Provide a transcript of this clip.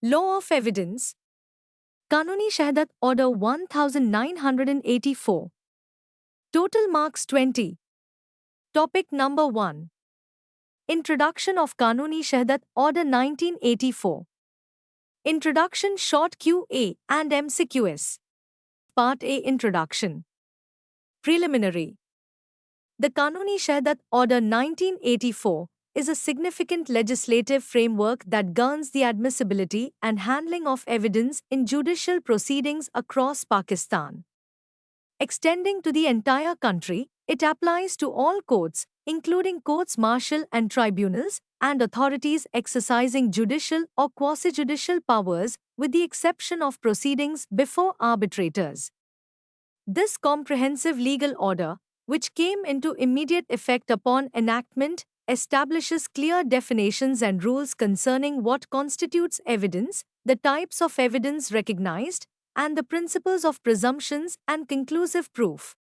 Law of Evidence. Qanun-e-Shahdat Order 1984. Total marks 20. Topic number 1. Introduction of Qanun-e-Shahdat Order 1984. Introduction Short QA and MCQS. Part A. Introduction. Preliminary. The Qanun-e-Shahdat Order 1984 is a significant legislative framework that governs the admissibility and handling of evidence in judicial proceedings across Pakistan. Extending to the entire country, it applies to all courts, including courts martial and tribunals, and authorities exercising judicial or quasi-judicial powers, with the exception of proceedings before arbitrators. This comprehensive legal order, which came into immediate effect upon enactment, establishes clear definitions and rules concerning what constitutes evidence, the types of evidence recognized, and the principles of presumptions and conclusive proof.